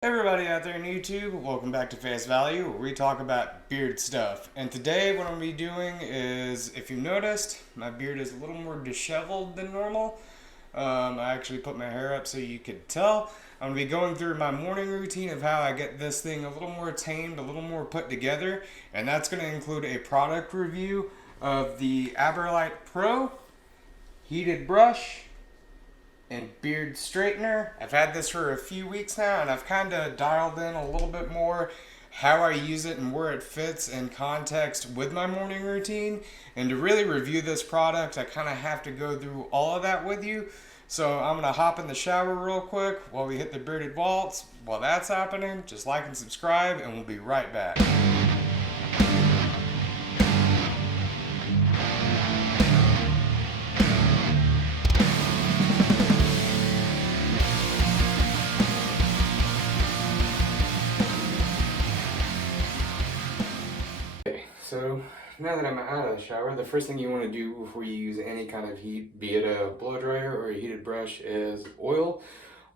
Hey everybody out there in YouTube, welcome back to Face Value, where we talk about beard stuff. And today what I'm going to be doing is, if you've noticed, my beard is a little more disheveled than normal. I actually put my hair up so you could tell. I'm going to be going through my morning routine of how I get this thing a little more tamed, a little more put together. And that's going to include a product review of the Aberlite Pro Heated Brush and beard straightener. I've had this for a few weeks now, and I've kind of dialed in a little bit more how I use it and where it fits in context with my morning routine. And to really review this product, I kind of have to go through all of that with you. So I'm gonna hop in the shower real quick while we hit the bearded waltz. While that's happening, just like and subscribe, and we'll be right back. So now that I'm out of the shower, the first thing you want to do before you use any kind of heat, be it a blow dryer or a heated brush, is oil.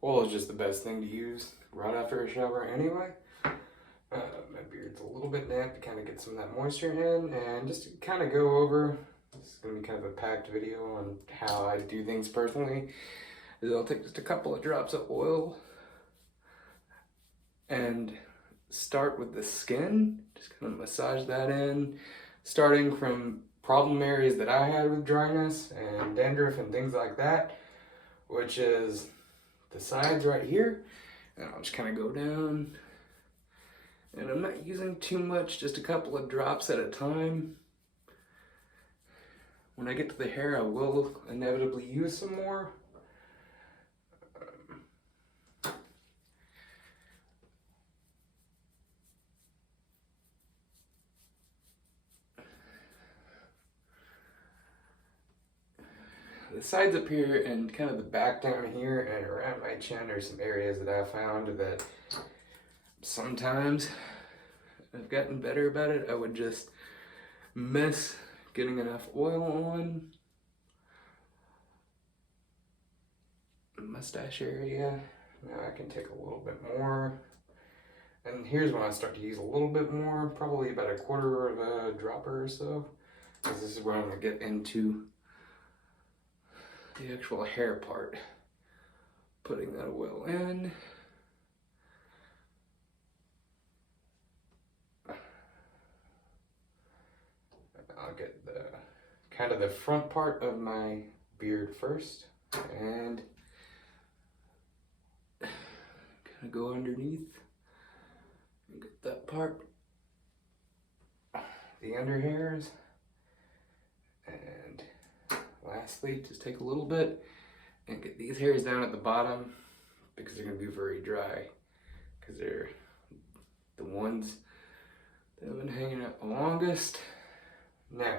Oil is just the best thing to use right after a shower anyway. My beard's a little bit damp to kind of get some of that moisture in, and just to kind of go over, this is going to be kind of a packed video on how I do things personally, is I'll take just a couple of drops of oil and start with the skin, just kind of massage that in, starting from problem areas that I had with dryness and dandruff and things like that, which is the sides right here. And I'll just kind of go down, and I'm not using too much, just a couple of drops at a time. When I get to the hair, I will inevitably use some more. The sides up here and kind of the back down here and around my chin are some areas that I found that sometimes I've gotten better about it. I would just miss getting enough oil on. The mustache area, now I can take a little bit more. And here's when I start to use a little bit more, probably about a quarter of a dropper or so, because this is where I'm going to get into the actual hair part. Putting that oil in. I'll get the kind of the front part of my beard first, and kind of go underneath and get that part, the under hairs, and lastly, just take a little bit and get these hairs down at the bottom, because they're going to be very dry, because they're the ones that have been hanging out the longest. Now,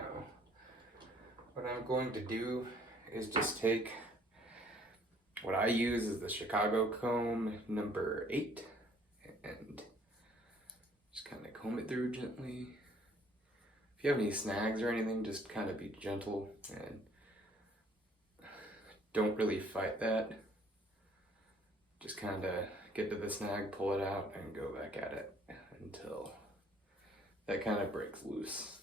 what I'm going to do is just take what I use is the Chicago comb number 8, and just kind of comb it through gently. If you have any snags or anything, just kind of be gentle and don't really fight that. Just kind of get to the snag, pull it out, and go back at it until that kind of breaks loose.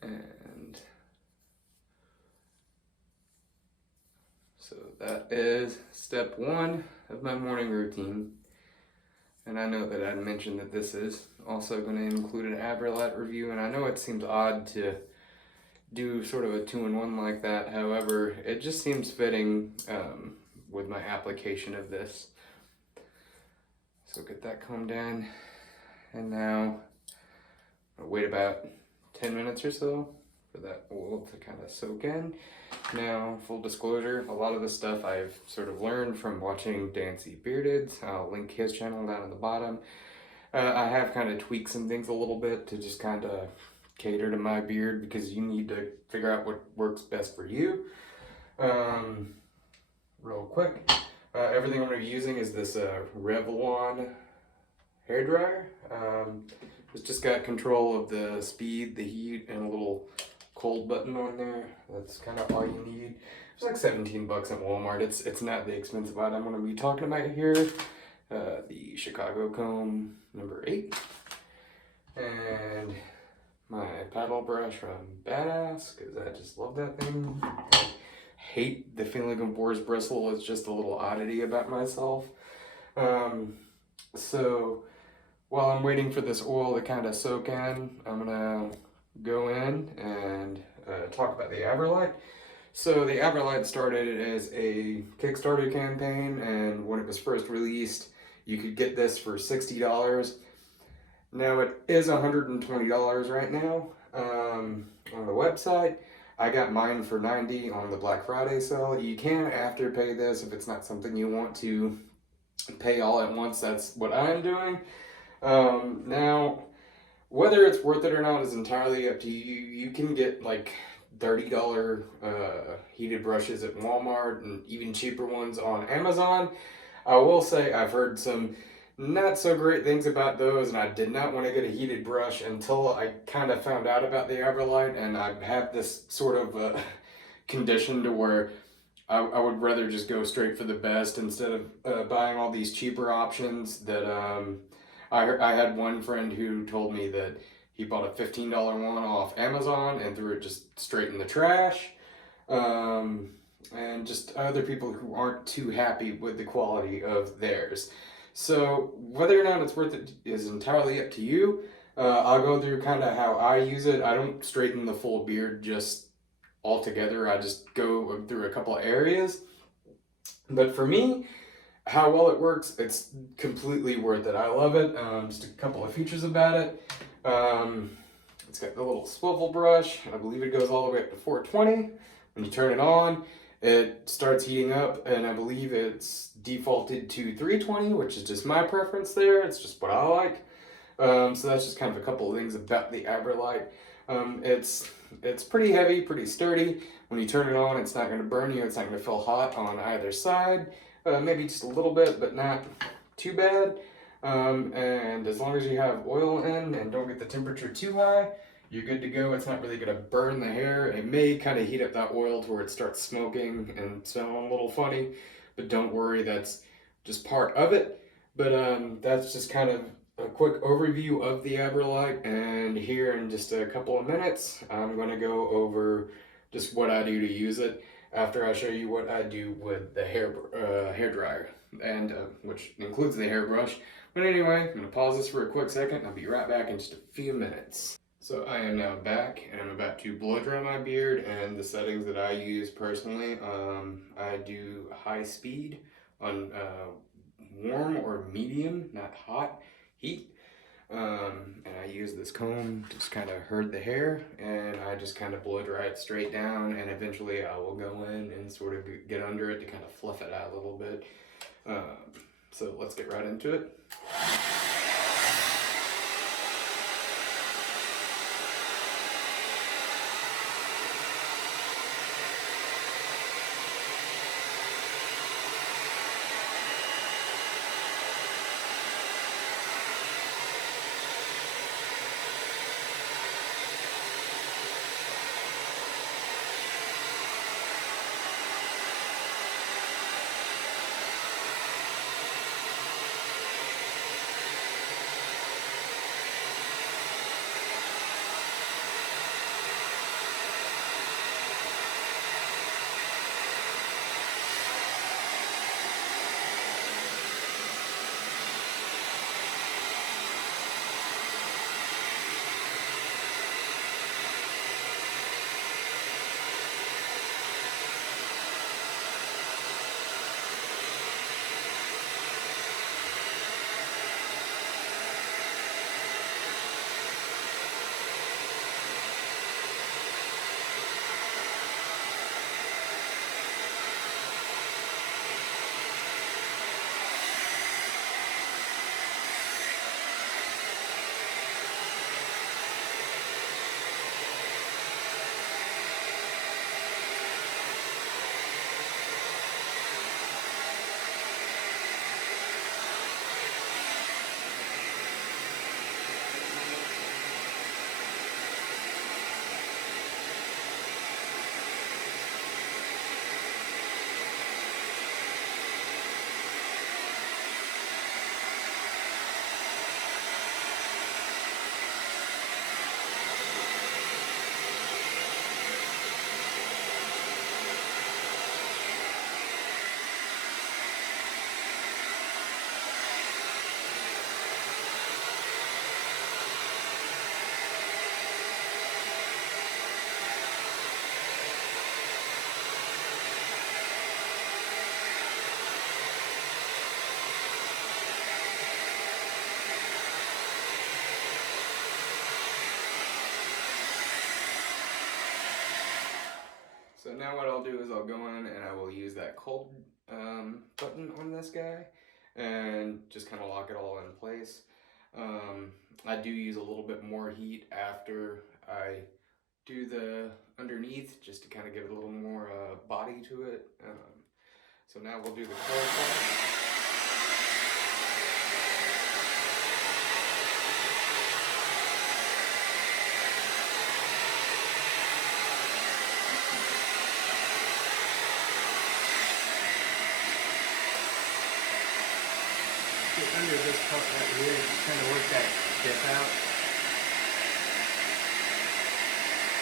And so that is step 1 of my morning routine. And I know that I'd mentioned that this is also going to include an Aberlite review, and I know it seems odd to do sort of a 2-in-1 like that. However, it just seems fitting with my application of this. So get that combed in, and now I'll wait about 10 minutes or so for that oil to kind of soak in. Now, full disclosure, a lot of this stuff I've sort of learned from watching Dancy Beardeds. I'll link his channel down at the bottom. I have kind of tweaked some things a little bit to just kind of cater to my beard, because you need to figure out what works best for you. Real quick, everything I'm going to be using is this Revlon Hairdryer. It's just got control of the speed, the heat, and a little cold button on there. That's kind of all you need. It's like 17 bucks at Walmart. It's not the expensive item I'm going to be talking about here. The Chicago comb number 8. And my paddle brush from Badass, because I just love that thing. I hate the feeling of boar's bristle. It's just a little oddity about myself. So while I'm waiting for this oil to kind of soak in, I'm gonna go in and talk about the Aberlite. So the Aberlite started as a Kickstarter campaign, and when it was first released, you could get this for $60. Now it is $120 right now on the website. I got mine for $90 on the Black Friday sale. You can afterpay this if it's not something you want to pay all at once. That's what I'm doing. Now, whether it's worth it or not is entirely up to you. You can get like $30 heated brushes at Walmart and even cheaper ones on Amazon. I will say I've heard some not so great things about those, and I did not want to get a heated brush until I kind of found out about the Aberlite, and I have this sort of condition to where I would rather just go straight for the best instead of buying all these cheaper options that I had one friend who told me that he bought a $15 one off Amazon and threw it just straight in the trash. And just other people who aren't too happy with the quality of theirs. So whether or not it's worth it is entirely up to you. I'll go through kind of how I use it. I don't straighten the full beard just altogether. I just go through a couple of areas. But for me, how well it works, it's completely worth it. I love it. Just a couple of features about it. It's got the little swivel brush. I believe it goes all the way up to 420. When you turn it on, it starts heating up, and I believe it's defaulted to 320, which is just my preference there. It's just what I like. So that's just kind of a couple of things about the Aberlite. It's pretty heavy, pretty sturdy. When you turn it on, it's not going to burn you. It's not going to feel hot on either side. Maybe just a little bit, but not too bad. And as long as you have oil in and don't get the temperature too high, you're good to go. It's not really going to burn the hair. It may kind of heat up that oil to where it starts smoking and smelling a little funny, but don't worry, that's just part of it. But that's just kind of a quick overview of the Aberlite, and here in just a couple of minutes, I'm going to go over just what I do to use it after I show you what I do with the hair dryer, and which includes the hairbrush. But anyway, I'm going to pause this for a quick second. I'll be right back in just a few minutes. So I am now back, and I'm about to blow dry my beard, and the settings that I use personally, I do high speed on warm or medium, not hot, heat. And I use this comb to just kind of herd the hair, and I just kind of blow dry it straight down, and eventually I will go in and sort of get under it to kind of fluff it out a little bit. So let's get right into it. So now what I'll do is I'll go in and I will use that cold button on this guy and just kind of lock it all in place. I do use a little bit more heat after I do the underneath just to kind of give it a little more body to it. So now we'll do the cold part. Under this part right here, just kind of work that dip out.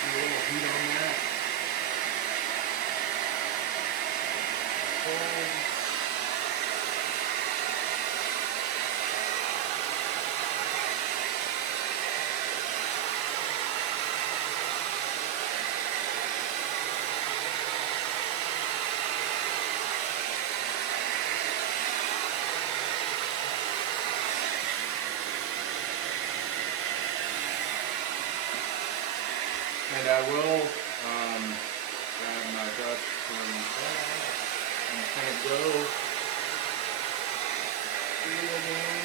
A little heat on that. And I will grab my brush and kind of go through it again.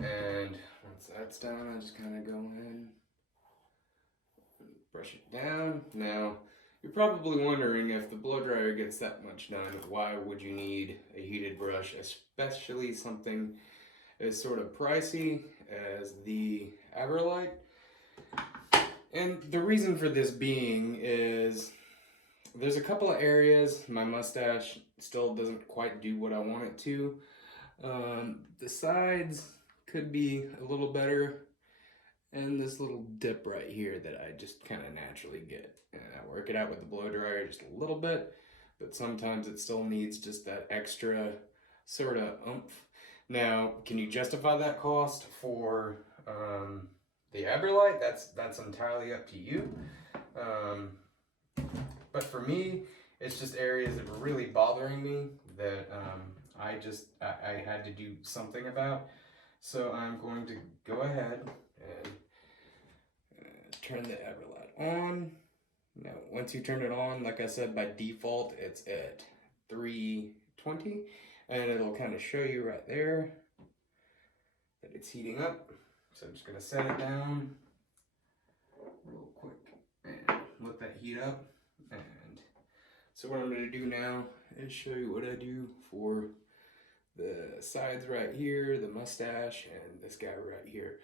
And once that's done, I just kind of go in, brush it down. Now, you're probably wondering, if the blow dryer gets that much done, why would you need a heated brush, especially something as sort of pricey as the Aberlite? And the reason for this being is there's a couple of areas my mustache still doesn't quite do what I want it to. The sides could be a little better, and this little dip right here that I just kind of naturally get. And I work it out with the blow dryer just a little bit, but sometimes it still needs just that extra sort of oomph. Now, can you justify that cost for the Aberlite? That's entirely up to you. But for me, it's just areas that were really bothering me that I had to do something about. So I'm going to go ahead and turn the Aberlite on. Now, once you turn it on, like I said, by default, it's at 320, and it'll kind of show you right there that it's heating up. So I'm just gonna set it down real quick and let that heat up. And so what I'm gonna do now is show you what I do for the sides right here, the mustache, and this guy right here.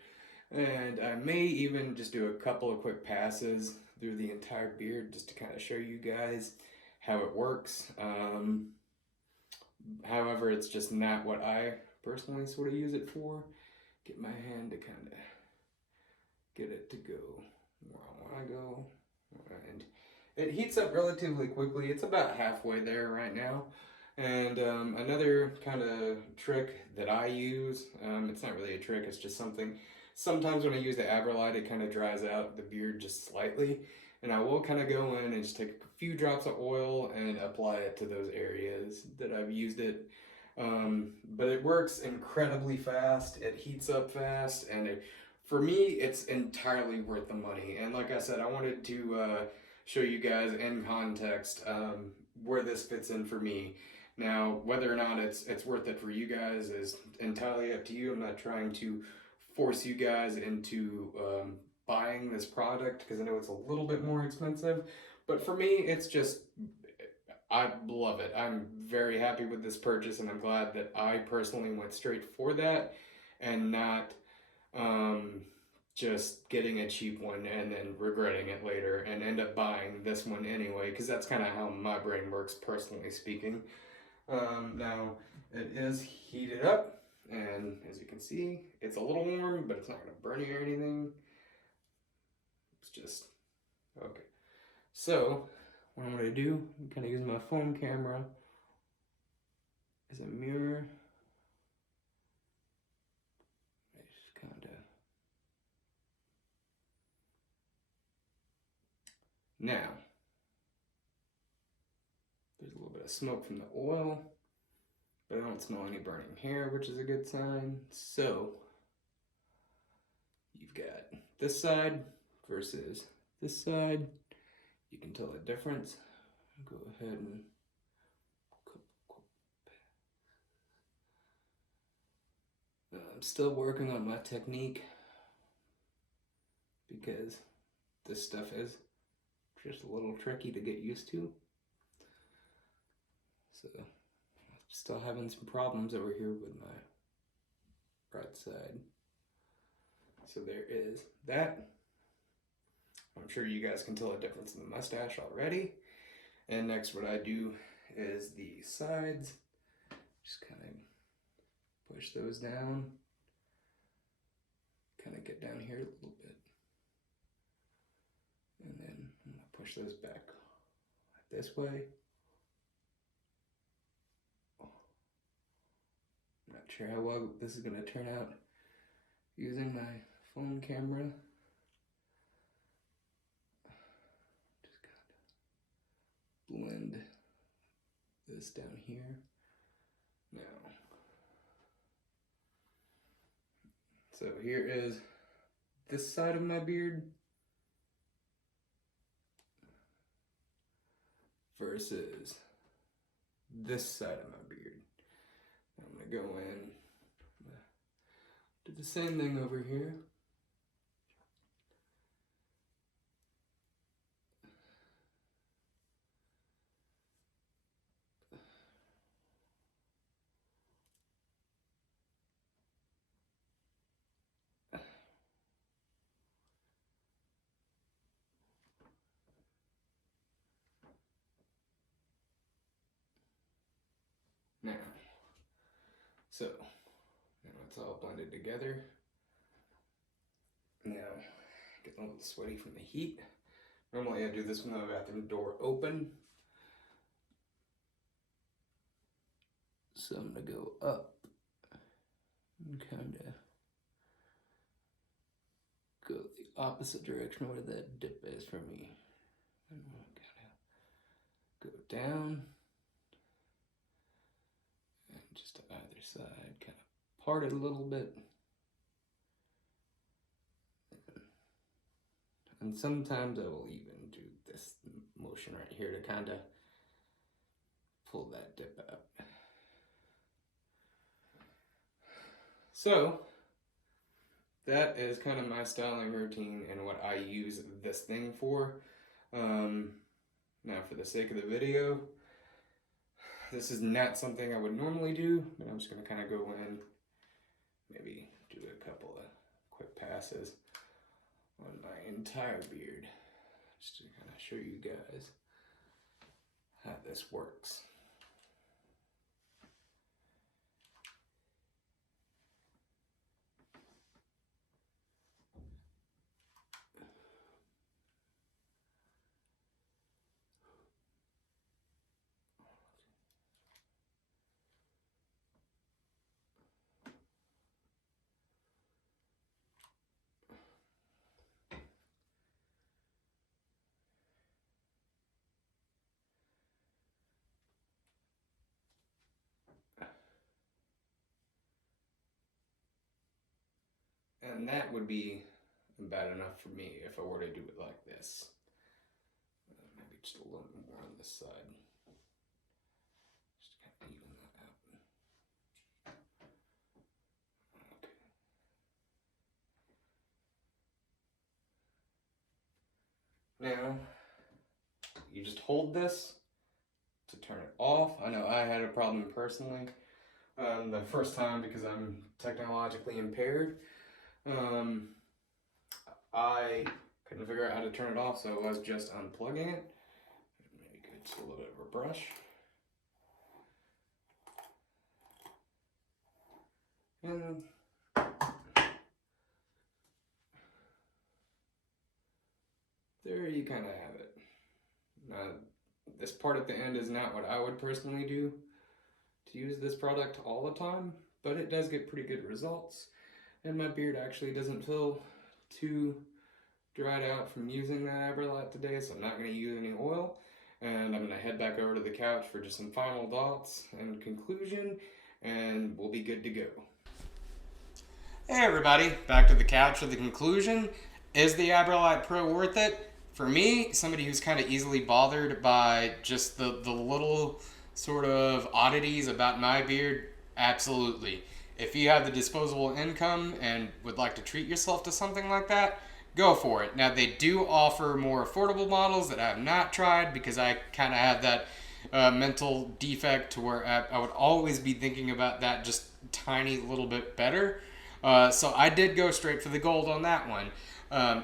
And I may even just do a couple of quick passes through the entire beard just to kind of show you guys how it works. However, it's just not what I personally sort of use it for. Get my hand to kind of get it to go where I want to go. And it heats up relatively quickly. It's about halfway there right now. And another kind of trick that I use, it's not really a trick, it's just something. Sometimes when I use the Aberlite, it kind of dries out the beard just slightly. And I will kind of go in and just take a few drops of oil and apply it to those areas that I've used it. But it works incredibly fast, it heats up fast, and for me, it's entirely worth the money. And like I said, I wanted to show you guys in context where this fits in for me. Now, whether or not it's worth it for you guys is entirely up to you. I'm not trying to force you guys into buying this product because I know it's a little bit more expensive, but for me, it's just, I love it. I'm very happy with this purchase, and I'm glad that I personally went straight for that and not just getting a cheap one and then regretting it later and end up buying this one anyway, because that's kind of how my brain works, personally speaking. Now, it is heated up, and as you can see, it's a little warm, but it's not going to burn you or anything. It's just, okay. So, what I'm going to do, I'm kind of using my phone camera as a mirror. I just kind of... Now, there's a little bit of of smoke from the oil, but I don't smell any burning hair, which is a good sign. So you've got this side versus this side. You can tell the difference. Go ahead and I'm still working on my technique because this stuff is just a little tricky to get used to. So I'm still having some problems over here with my right side. So there is that. I'm sure you guys can tell a difference in the mustache already. And next what I do is the sides. Just kind of push those down. Kind of get down here a little bit. And then I'm going to push those back this way. I'm not sure how well this is going to turn out using my phone camera. Just kind of blend this down here. Now, so here is this side of my beard versus this side of my beard. I'm going to go in, do the same thing over here. Now, so now it's all blended together. Now, getting a little sweaty from the heat. Normally I do this with the bathroom door open. So I'm gonna go up and kind of go the opposite direction where that dip is for me. And I'm gonna go down. And just to either side, kind of part it a little bit. And sometimes I will even do this motion right here to kind of pull that dip out. So that is kind of my styling routine and what I use this thing for. Now for the sake of the video, this is not something I would normally do, but I'm just going to kind of go in, maybe do a couple of quick passes on my entire beard, just to kind of show you guys how this works. And that would be bad enough for me if I were to do it like this. Maybe just a little more on this side. Just to kind of even that out. Okay. Now, you just hold this to turn it off. I know I had a problem personally the first time because I'm technologically impaired. I couldn't figure out how to turn it off, so I was just unplugging it. Maybe go just a little bit of a brush. And there you kind of have it. Now, this part at the end is not what I would personally do to use this product all the time, but it does get pretty good results. And my beard actually doesn't feel too dried out from using that Aberlite today, so I'm not going to use any oil. and I'm gonna head back over to the couch for just some final thoughts and conclusion, and we'll be good to go. Hey everybody, back to the couch for the conclusion. Is the Aberlite Pro worth it? For me, somebody who's kind of easily bothered by just the little sort of oddities about my beard, absolutely. If you have the disposable income and would like to treat yourself to something like that, go for it. Now, they do offer more affordable models that I have not tried because I kind of have that mental defect to where I would always be thinking about that just tiny little bit better. So I did go straight for the gold on that one.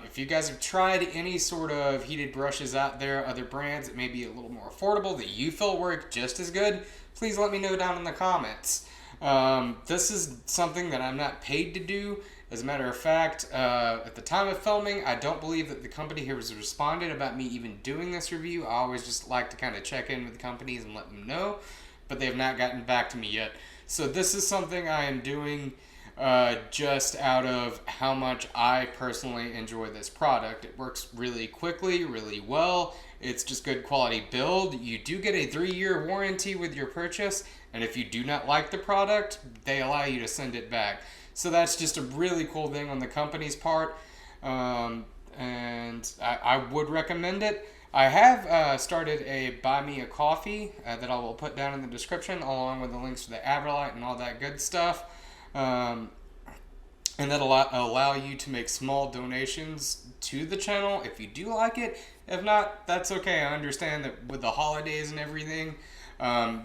If you guys have tried any sort of heated brushes out there, other brands that may be a little more affordable that you feel work just as good, please let me know down in the comments. This is something that I'm not paid to do. As a matter of fact, at the time of filming, I don't believe that the company here has responded about me even doing this review. I always just like to kind of check in with companies and let them know, but they have not gotten back to me yet. So this is something I am doing just out of how much I personally enjoy this product. It works really quickly, really well. It's just good quality build. You do get a 3-year warranty with your purchase, and if you do not like the product, they allow you to send it back. So that's just a really cool thing on the company's part, and I would recommend it. I have started a Buy Me a Coffee that I will put down in the description, along with the links to the Aberlite and all that good stuff. And that'll allow you to make small donations to the channel if you do like it. If not, that's okay. I understand that with the holidays and everything,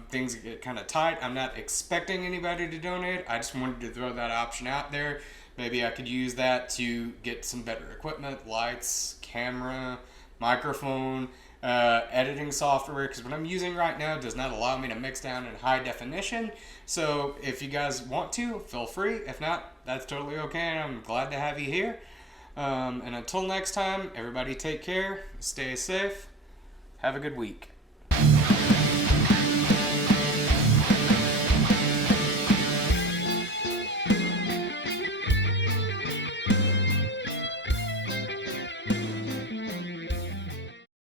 things get kind of tight. I'm not expecting anybody to donate. I just wanted to throw that option out there. Maybe I could use that to get some better equipment, lights, camera, microphone, editing software, because what I'm using right now does not allow me to mix down in high definition. So if you guys want to, feel free. If not, that's totally okay, and I'm glad to have you here. And until next time, everybody take care, stay safe, have a good week.